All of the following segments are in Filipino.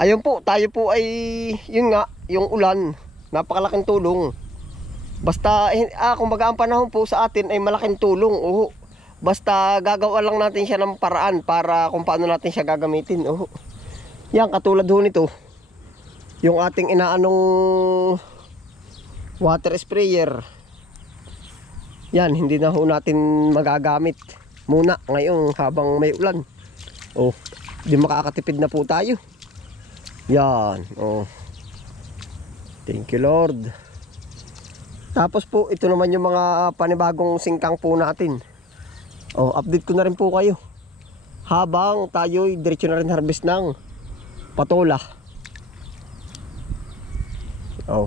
Ayun po, tayo po ay, yun nga, yung ulan, napakalaking tulong. Basta, eh, ah, kumbaga ang panahon po sa atin ay malaking tulong, oo. Basta gagawa lang natin siya ng paraan para kung paano natin siya gagamitin, oo. Yan, katulad ho nito, yung ating inaanong water sprayer. Yan, hindi na ho natin magagamit muna ngayon habang may ulan. Oh, di makakatipid na po tayo. Yan, oh. Thank you Lord. Tapos po, ito naman yung mga panibagong singkang po natin. Oh, update ko na rin po kayo. Habang tayo'y diretso na rin harvest ng patola. Oh.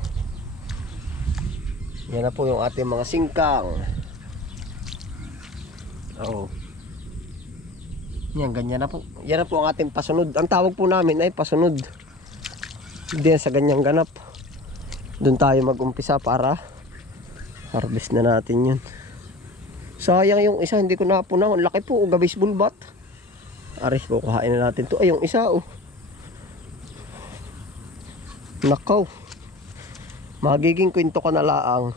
Yan na po yung ating mga singkang. Oh. Yan, ganyan na po. Yan na po ang ating pasunod. Ang tawag po namin ay pasunod. Yan sa ganyang ganap. Doon tayo mag-umpisa para harvest na natin yun. Sayang yung isa, hindi ko napunaw. Ang laki po, uga baseball bat. Aris, kukuhain na natin to. Ay, yung isa, oh. Nakaw. Magiging kwento ka na laang.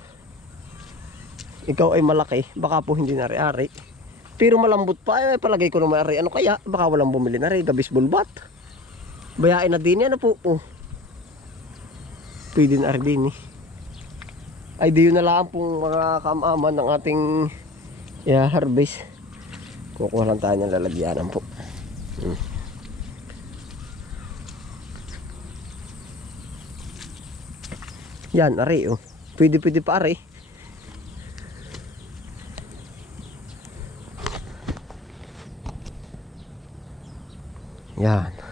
Ikaw ay malaki, baka po hindi na ari Pero malambot pa, eh, palagay ko na may Ano kaya? Baka walang bumili na rin, gabis bulbat. Bayain na din yan, ano po. Oh. Pwede na rin din eh. Ay, di yun na lang pong mga kamaman ng ating yeah, harvest. Kukuha lang tayo ng lalagyanan po. Hmm. Yan, ari oh. Pwede pwede pa ari. Yan.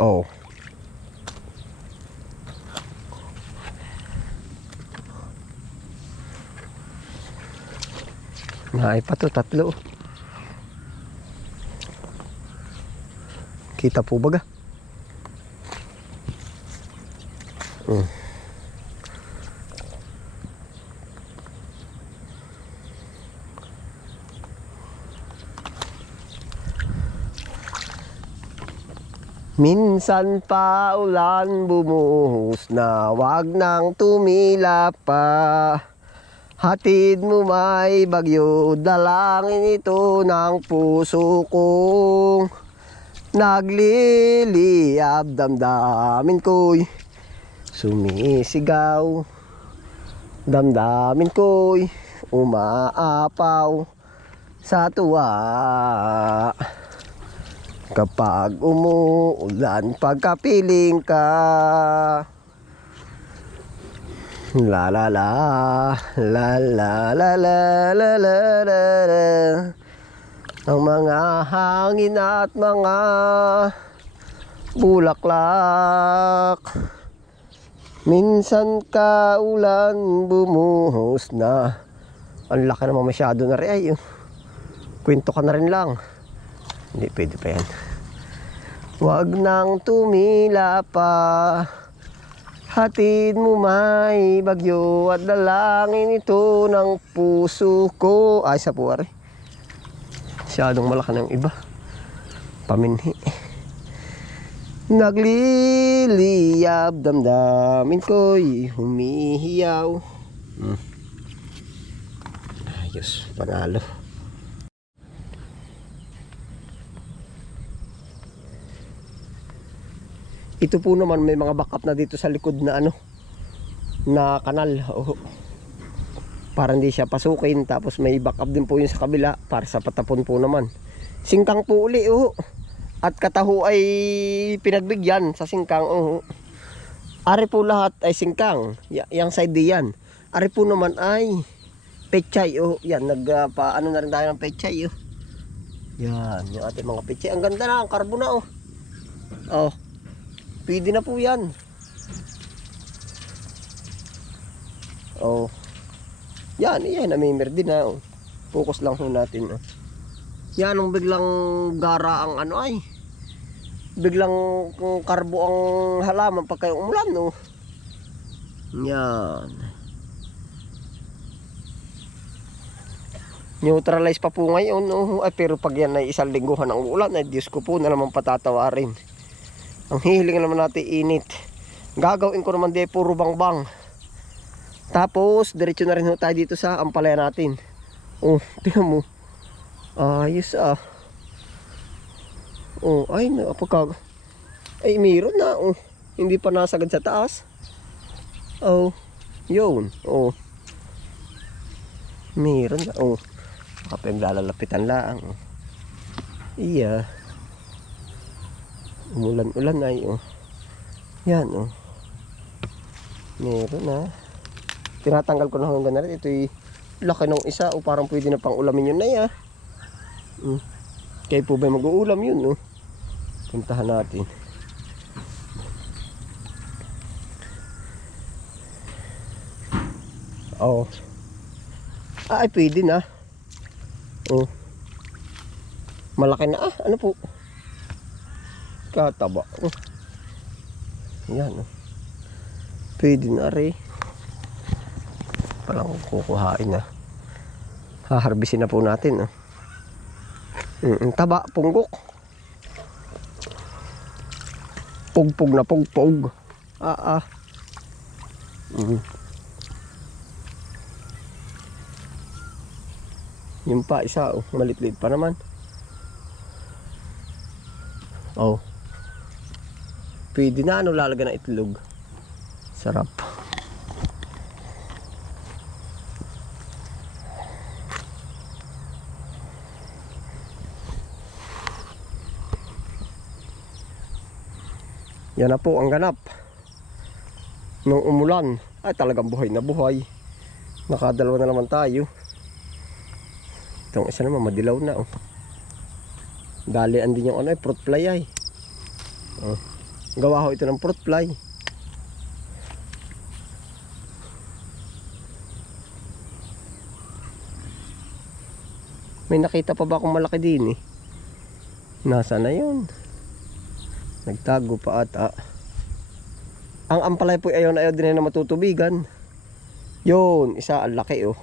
Oh. Naay pa to, tatlo. Kita po baga? Hmm. Minsan pa ulan bumuhos na wag nang tumila pa. Hatid mo may bagyo, dalangin ito ng puso kong nagliliyab damdamin ko'y sumisigaw. Damdamin ko'y umaapaw sa tuwa. Kapag umuulan, pagkapiling ka. La la la. La la la la la la la la. Ang mga hangin at mga bulaklak. Minsan ka ulan bumuhos na. Ang laki naman masyado na rin. Ay Kwento ka na rin lang. Hindi pwede pa yan. Huwag nang tumila pa. Hatid mo may bagyo at dalangin ito ng puso ko. Ay, sa puwari. Masyadong malaki ng iba. Paminhi. Nagliliyab damdamin ko'y humihiyaw. Hmm. Ayos, panalo. Ito po naman may mga backup na dito sa likod na ano na kanal. Oh. Para hindi siya pasukin tapos may backup din po yung sa kabila para sa patapon po naman. Singkang po uli oh. At kataho ay pinagbigyan sa singkang oh. Ari po lahat ay singkang. Y- yang side diyan. Ari po naman ay pechay oh. Yan nagpa ano na rin tayo ng pechay oh. Yan, yung ating mga pechay. Ang ganda na, ang karbo na oh. Oh. Pwede na po yan. Oh. Yan, yan, namimir din na. Oh. Focus lang ho natin. Oh. Yan, ang biglang gara ang ano ay. biglang karbo ang halaman pagka yung umulan, no? Yan. Neutralize pa po ngayon, no? Ay, pero pag yan ay isang lingguhan ng ulan, ay Diyos ko po na naman patatawarin. Ang hihiling naman natin init. Gagawin ko naman di puro bangbang. Tapos, diretso na rin tayo dito sa ampalaya natin. Oh, tingnan mo. Ayos ah. Oh, ay, napaka... Ay, meron na. Oh, hindi pa nasagad sa taas. Oh, yun. Oh. Meron na. Oh. Baka pinaglalalapitan lang. Iya. Umulan-ulan ay. Oh. Yan. Oh. Meron na. Tinatanggal ko na hanggang na. Ito'y laki ng isa. O parang pwede na pang ulamin yun na ya. Mm. Kaya po ba mag-uulam yun, no? Puntahan natin. Oo. Ah, ay, pwede na. Oh. Malaki na ah. Ano po? Kataba. Oh. Yan, oh. Pwede na rin. Palang kukuhain na. Haharbisin na po natin, oh. Mm, taba, punggok. Pugpug na pugpug. Ah, ah. Mm. Yung pa, isa, oh. Malitlit pa naman. Oh. Pwede na, ano, lalagyan ng itlog. Sarap. Yan na po ang ganap. Nung umulan, ay talagang buhay na buhay. Nakadalawa na naman tayo. Itong isa naman madilaw na oh. Dalian din yung ano eh, fruit fly ay. Oh. Gawa ho ito ng fruit fly. May nakita pa ba akong malaki din eh? Nasa na yun? Nagtago pa ata. Ang ampalay po ayaw na ayaw din na matutubigan. Yun, isa ang laki oh.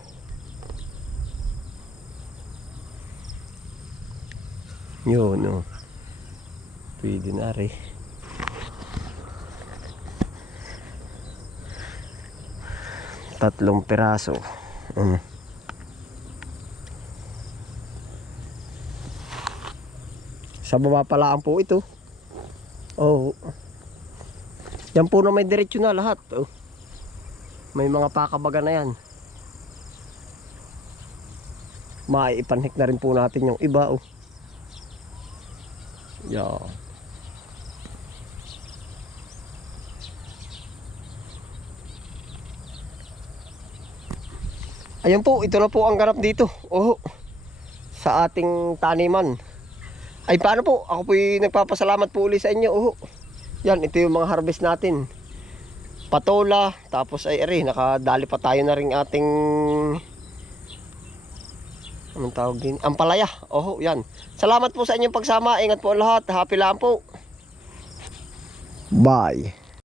Yun oh. Pwede na rin. Tatlong piraso. Mm. Sa baba pala ang po ito. Oh. Yan po na may diretsyo na lahat. Oh. May mga pakabaga na yan. Maipanhik na rin po natin yung iba. Oh. Yeah. Ayan po, ito na po ang ganap dito. Oh, sa ating taniman. Ay paano po? Ako po nagpapasalamat po ulit sa inyo. Oh. Yan, ito yung mga harvest natin. Patola, tapos ay ere, nakadali pa tayo na rin ating Anong tawag din? Ampalaya. Oh, yan. Salamat po sa inyong pagsama. Ingat po lahat. Happy lang po. Bye.